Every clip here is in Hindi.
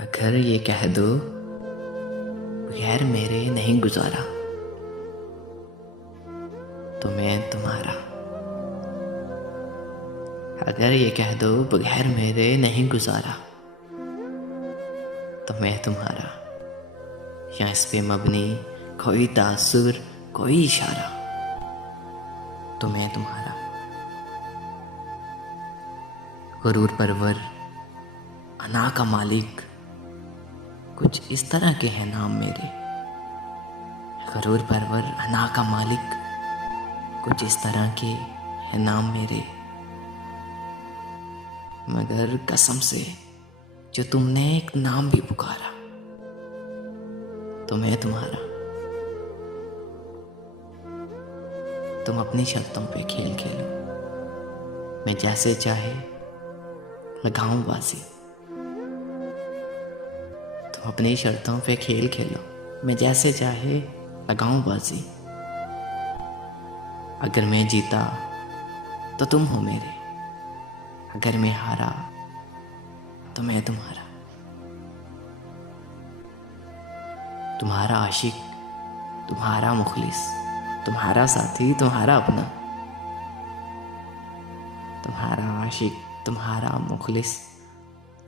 अगर ये कह दो बगैर मेरे नहीं गुजारा तो मैं तुम्हारा। अगर ये कह दो बगैर मेरे नहीं गुजारा तो मैं तुम्हारा। या इस पे मबनी कोई तासुर कोई इशारा तो मैं तुम्हारा। गरूर परवर अना का मालिक कुछ इस तरह के हैं नाम मेरे। गरूर परवर अना का मालिक कुछ इस तरह के हैं नाम मेरे। मगर कसम से जो तुमने एक नाम भी पुकारा तो मैं तुम्हारा। तुम अपनी शर्तों पे खेल खेलो, मैं जैसे चाहे लगाऊं बाजी। तुम अपनी शर्तों पे खेल खेलो, मैं जैसे चाहे लगाऊं बाजी। अगर मैं जीता तो तुम हो मेरे, अगर मैं हारा तो मैं तुम्हारा। तुम्हारा आशिक, तुम्हारा मुखलिस, तुम्हारा साथी, तुम्हारा अपना। तुम्हारा आशिक, तुम्हारा मुखलिस,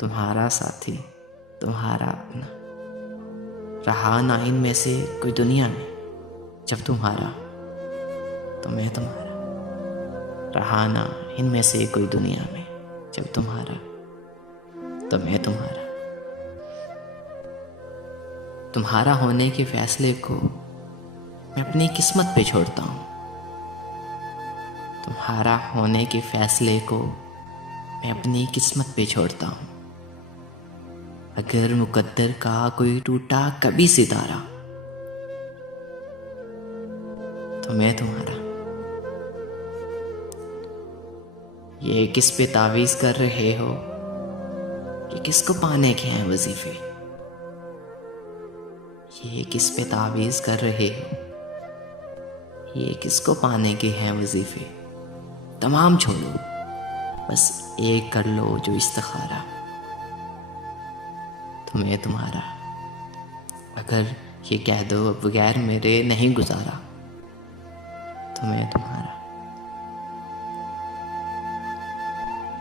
तुम्हारा साथी, तुम्हारा अपना। रहा ना इनमें से कोई दुनिया में जब तुम्हारा तो मैं तुम्हारा। रहा ना इनमें से कोई दुनिया में जब तुम्हारा तो मैं तुम्हारा। तुम्हारा होने के फैसले को मैं अपनी किस्मत पे छोड़ता हूँ। तुम्हारा होने के फैसले को मैं अपनी किस्मत पे छोड़ता हूँ। अगर मुकद्दर का कोई टूटा कभी सितारा तो मैं तुम्हारा। ये किस पे तावीज़ कर रहे हो, ये किसको पाने के हैं वजीफे। ये किस पे तावीज़ कर रहे हो, ये किसको पाने के हैं वजीफे। तमाम छोड़ो, बस एक कर लो जो इस्तिखारा तो मैं तुम्हारा। अगर ये कह दो बगैर मेरे नहीं गुजारा तो मैं तुम्हारा।